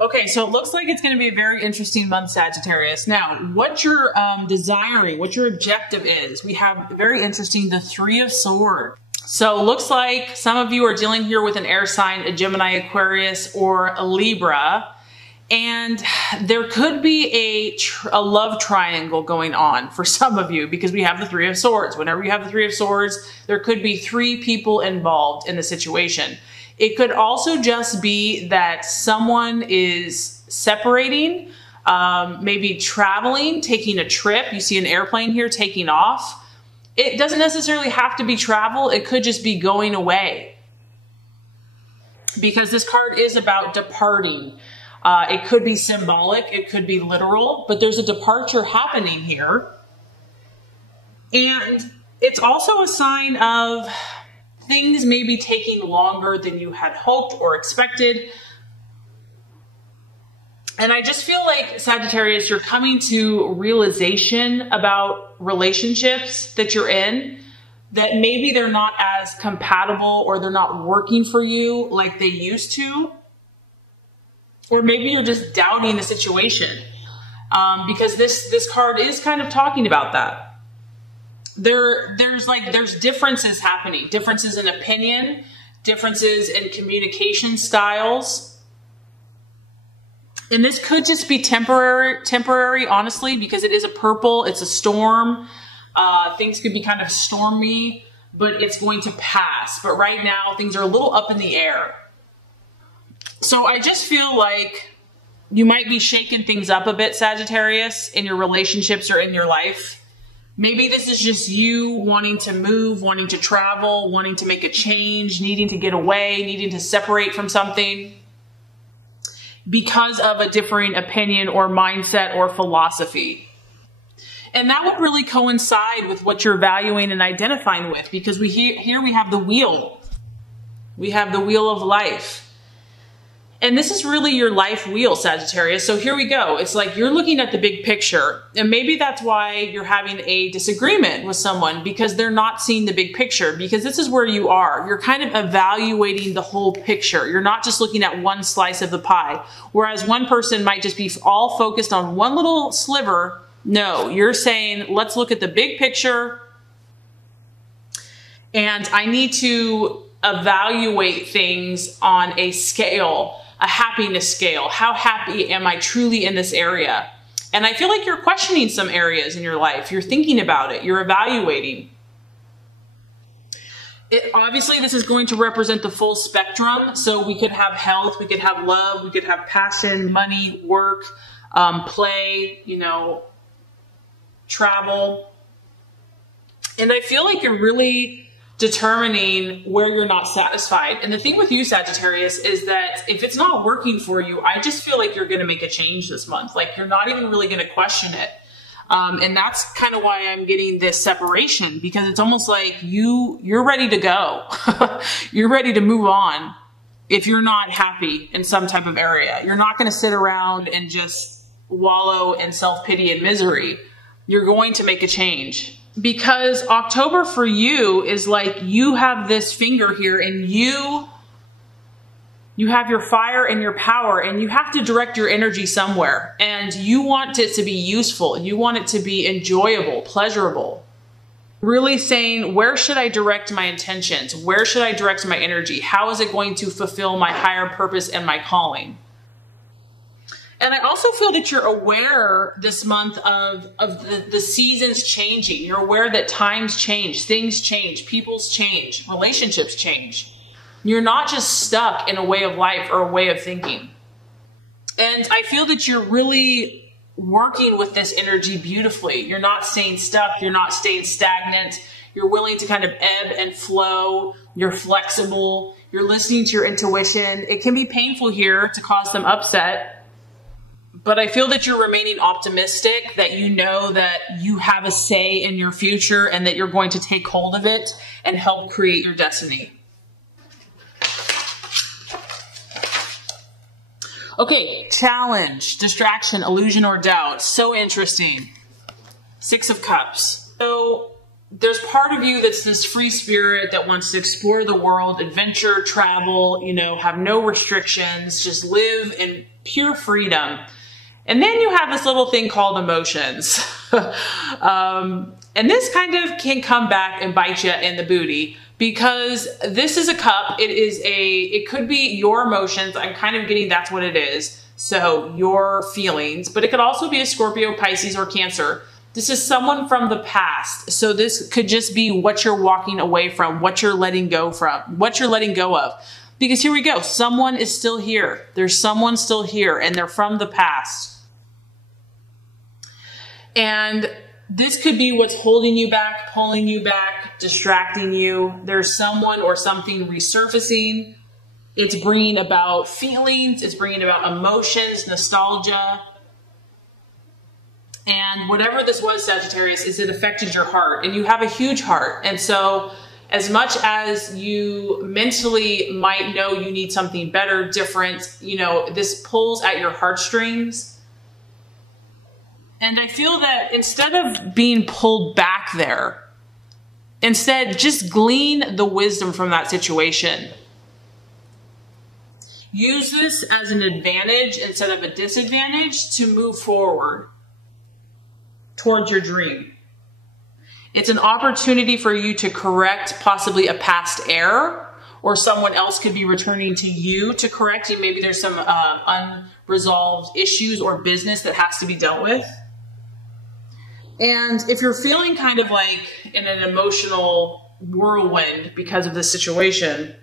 Okay, so it looks like it's going to be a very interesting month, Sagittarius. Now, what you're desiring, what your objective is, we have very interesting, the Three of Swords. So it looks like some of you are dealing here with an air sign, a Gemini, Aquarius, or a Libra. And there could be a love triangle going on for some of you because we have the Three of Swords. Whenever you have the Three of Swords, there could be three people involved in the situation. It could also just be that someone is separating, maybe traveling, taking a trip. You see an airplane here taking off. It doesn't necessarily have to be travel. It could just be going away. Because this card is about departing. It could be symbolic, it could be literal, but there's a departure happening here. And it's also a sign of things maybe taking longer than you had hoped or expected. And I just feel like, Sagittarius, you're coming to realization about relationships that you're in, that maybe they're not as compatible or they're not working for you like they used to. Or maybe you're just doubting the situation because this card is kind of talking about that. There's differences happening, differences in opinion, differences in communication styles. And this could just be temporary, honestly, because it is a purple, it's a storm. Things could be kind of stormy, but it's going to pass. But right now, things are a little up in the air. So I just feel like you might be shaking things up a bit, Sagittarius, in your relationships or in your life. Maybe this is just you wanting to move, wanting to travel, wanting to make a change, needing to get away, needing to separate from something because of a differing opinion or mindset or philosophy. And that would really coincide with what you're valuing and identifying with, because here we have the wheel. We have the wheel of life. And this is really your life wheel, Sagittarius. So here we go. It's like you're looking at the big picture. And maybe that's why you're having a disagreement with someone, because they're not seeing the big picture, because this is where you are. You're kind of evaluating the whole picture. You're not just looking at one slice of the pie. Whereas one person might just be all focused on one little sliver. No, you're saying, let's look at the big picture. And I need to evaluate things on a scale, a happiness scale. How happy am I truly in this area? And I feel like you're questioning some areas in your life. You're thinking about it. You're evaluating. Obviously, this is going to represent the full spectrum. So we could have health, we could have love, we could have passion, money, work, play, travel. And I feel like you're really determining where you're not satisfied. And the thing with you, Sagittarius, is that if it's not working for you, I just feel like you're going to make a change this month. Like you're not even really going to question it. And that's kind of why I'm getting this separation, because it's almost like you're ready to go. You're ready to move on. If you're not happy in some type of area, you're not going to sit around and just wallow in self-pity and misery. You're going to make a change. Because October for you is like you have this finger here and you have your fire and your power, and you have to direct your energy somewhere, and you want it to be useful. You want it to be enjoyable, pleasurable. Really saying, where should I direct my intentions? Where should I direct my energy? How is it going to fulfill my higher purpose and my calling? And I also feel that you're aware this month of the seasons changing. You're aware that times change, things change, people's change, relationships change. You're not just stuck in a way of life or a way of thinking. And I feel that you're really working with this energy beautifully. You're not staying stuck. You're not staying stagnant. You're willing to kind of ebb and flow. You're flexible. You're listening to your intuition. It can be painful here to cause some upset. But I feel that you're remaining optimistic, that you know that you have a say in your future and that you're going to take hold of it and help create your destiny. Okay, challenge, distraction, illusion, or doubt. So interesting. Six of Cups. So there's part of you that's this free spirit that wants to explore the world, adventure, travel, you know, have no restrictions, just live in pure freedom. And then you have this little thing called emotions. And this kind of can come back and bite you in the booty, because this is a cup. It could be your emotions. I'm kind of getting that's what it is. So your feelings, but it could also be a Scorpio, Pisces, or Cancer. This is someone from the past. So this could just be what you're walking away from, what you're letting go from, what you're letting go of. Because here we go. Someone is still here. There's someone still here, and they're from the past. And this could be what's holding you back, pulling you back, distracting you. There's someone or something resurfacing. It's bringing about feelings. It's bringing about emotions, nostalgia. And whatever this was, Sagittarius, is it affected your heart. And you have a huge heart. And so as much as you mentally might know you need something better, different, you know, this pulls at your heartstrings. And I feel that instead of being pulled back there, instead just glean the wisdom from that situation. Use this as an advantage instead of a disadvantage to move forward towards your dream. It's an opportunity for you to correct possibly a past error, or someone else could be returning to you to correct you. Maybe there's some unresolved issues or business that has to be dealt with. And if you're feeling kind of like in an emotional whirlwind because of this situation,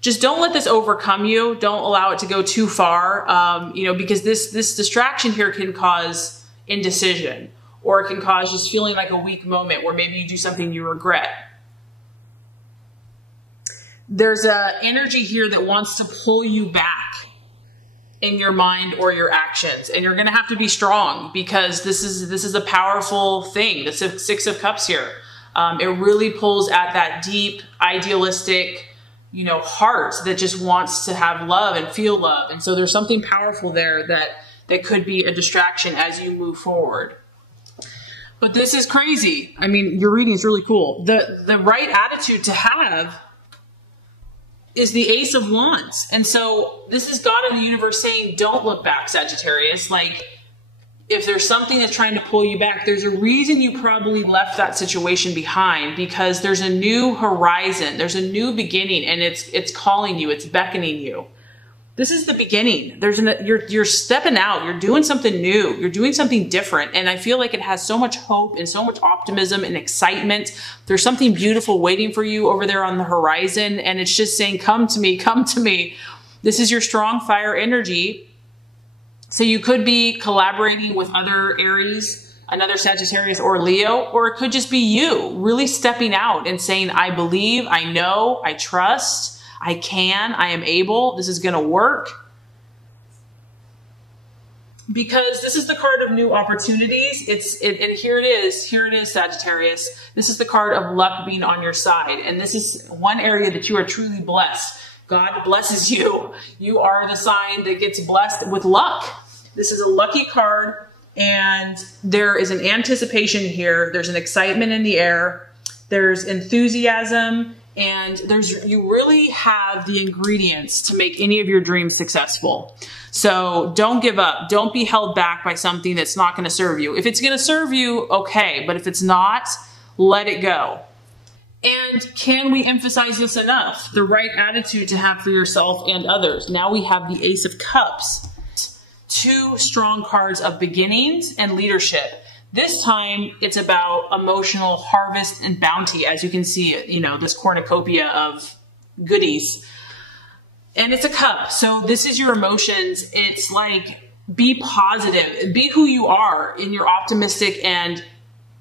just don't let this overcome you. Don't allow it to go too far, you know, because this distraction here can cause indecision, or it can cause just feeling like a weak moment where maybe you do something you regret. There's an energy here that wants to pull you back in your mind or your actions. And you're going to have to be strong, because this is a powerful thing. The Six of Cups here. It really pulls at that deep, idealistic, you know, heart that just wants to have love and feel love. And so there's something powerful there that could be a distraction as you move forward. But this is crazy. I mean, your reading is really cool. The right attitude to have is the Ace of Wands. And so this is God in the universe saying, don't look back, Sagittarius. Like, if there's something that's trying to pull you back, there's a reason you probably left that situation behind, because there's a new horizon. There's a new beginning, and it's calling you. It's beckoning you. This is the beginning. You're stepping out. You're doing something new. You're doing something different. And I feel like it has so much hope and so much optimism and excitement. There's something beautiful waiting for you over there on the horizon. And it's just saying, come to me, come to me. This is your strong fire energy. So you could be collaborating with other Aries, another Sagittarius or Leo, or it could just be you really stepping out and saying, I believe, I know, I trust. I can, I am able, this is going to work. Because this is the card of new opportunities. And here it is, Sagittarius. This is the card of luck being on your side. And this is one area that you are truly blessed. God blesses you. You are the sign that gets blessed with luck. This is a lucky card, and there is an anticipation here. There's an excitement in the air. There's enthusiasm. And you really have the ingredients to make any of your dreams successful. So don't give up. Don't be held back by something that's not going to serve you. If it's going to serve you, okay. But if it's not, let it go. And can we emphasize this enough? The right attitude to have for yourself and others. Now we have the Ace of Cups. Two strong cards of beginnings and leadership. This time, it's about emotional harvest and bounty, as you can see, you know, this cornucopia of goodies. And it's a cup. So this is your emotions. It's like, be positive. Be who you are in your optimistic and,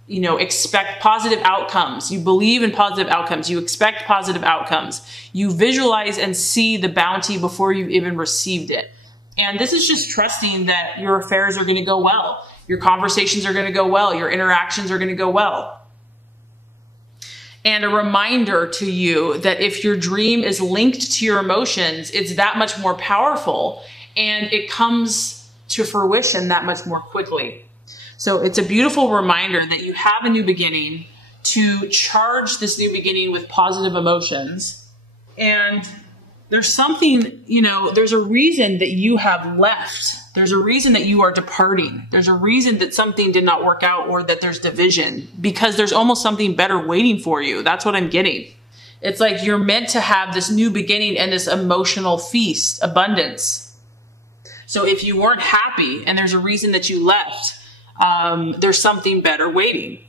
you know, expect positive outcomes. You believe in positive outcomes. You expect positive outcomes. You visualize and see the bounty before you've even received it. And this is just trusting that your affairs are going to go well. Your conversations are going to go well. Your interactions are going to go well. And a reminder to you that if your dream is linked to your emotions, it's that much more powerful, and it comes to fruition that much more quickly. So it's a beautiful reminder that you have a new beginning. to charge this new beginning with positive emotions. And there's something, you know, there's a reason that you have left. There's a reason that you are departing. There's a reason that something did not work out or that there's division, because there's almost something better waiting for you. That's what I'm getting. It's like you're meant to have this new beginning and this emotional feast, abundance. So if you weren't happy and there's a reason that you left, there's something better waiting.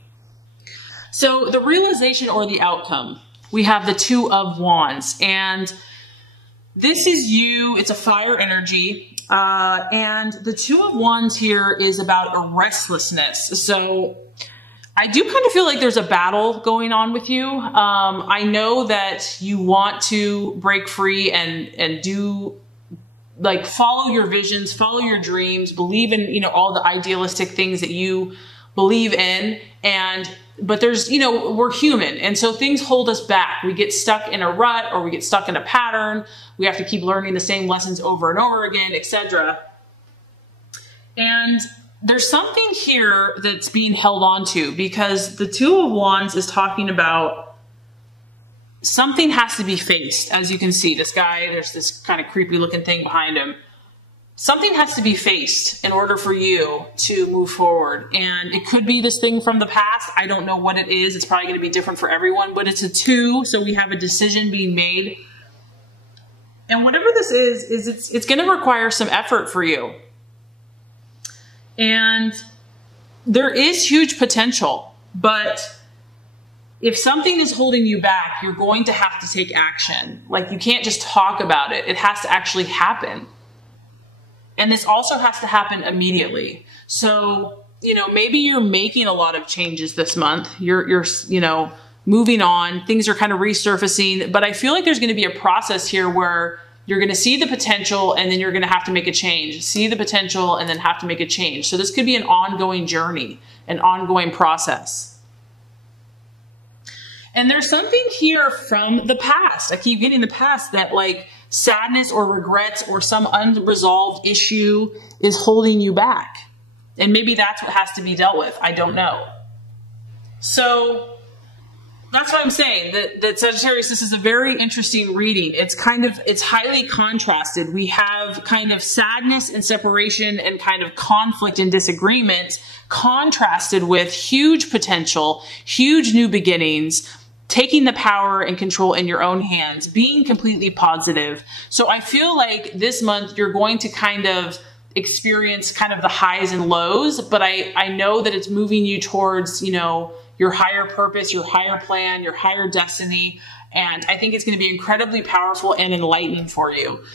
So the realization or the outcome, we have the Two of Wands, and this is you. It's a fire energy. And the Two of Wands here is about a restlessness. So I do kind of feel like there's a battle going on with you. I know that you want to break free and do, like, follow your visions, follow your dreams, believe in, you know, all the idealistic things that you believe in. But there's, you know, we're human. And so things hold us back. We get stuck in a rut, or we get stuck in a pattern. We have to keep learning the same lessons over and over again, etc. And there's something here that's being held on to, because the Two of Wands is talking about something has to be faced. As you can see, this guy, there's this kind of creepy looking thing behind him. Something has to be faced in order for you to move forward. And it could be this thing from the past. I don't know what it is. It's probably going to be different for everyone, but it's a two. So we have a decision being made. And whatever this is it's going to require some effort for you. And there is huge potential, but if something is holding you back, you're going to have to take action. Like, you can't just talk about it. It has to actually happen. And this also has to happen immediately. So, you know, maybe you're making a lot of changes this month. You're you know, moving on. Things are kind of resurfacing. But I feel like there's going to be a process here where you're going to see the potential and then you're going to have to make a change. See the potential and then have to make a change. So this could be an ongoing journey, an ongoing process. And there's something here from the past. I keep getting the past, that like sadness or regrets or some unresolved issue is holding you back. And maybe that's what has to be dealt with. I don't know. So that's what I'm saying, that Sagittarius, this is a very interesting reading. It's highly contrasted. We have kind of sadness and separation and kind of conflict and disagreement contrasted with huge potential, huge new beginnings, taking the power and control in your own hands, being completely positive. So I feel like this month you're going to kind of experience kind of the highs and lows, but I know that it's moving you towards, you know, your higher purpose, your higher plan, your higher destiny. And I think it's going to be incredibly powerful and enlightening for you.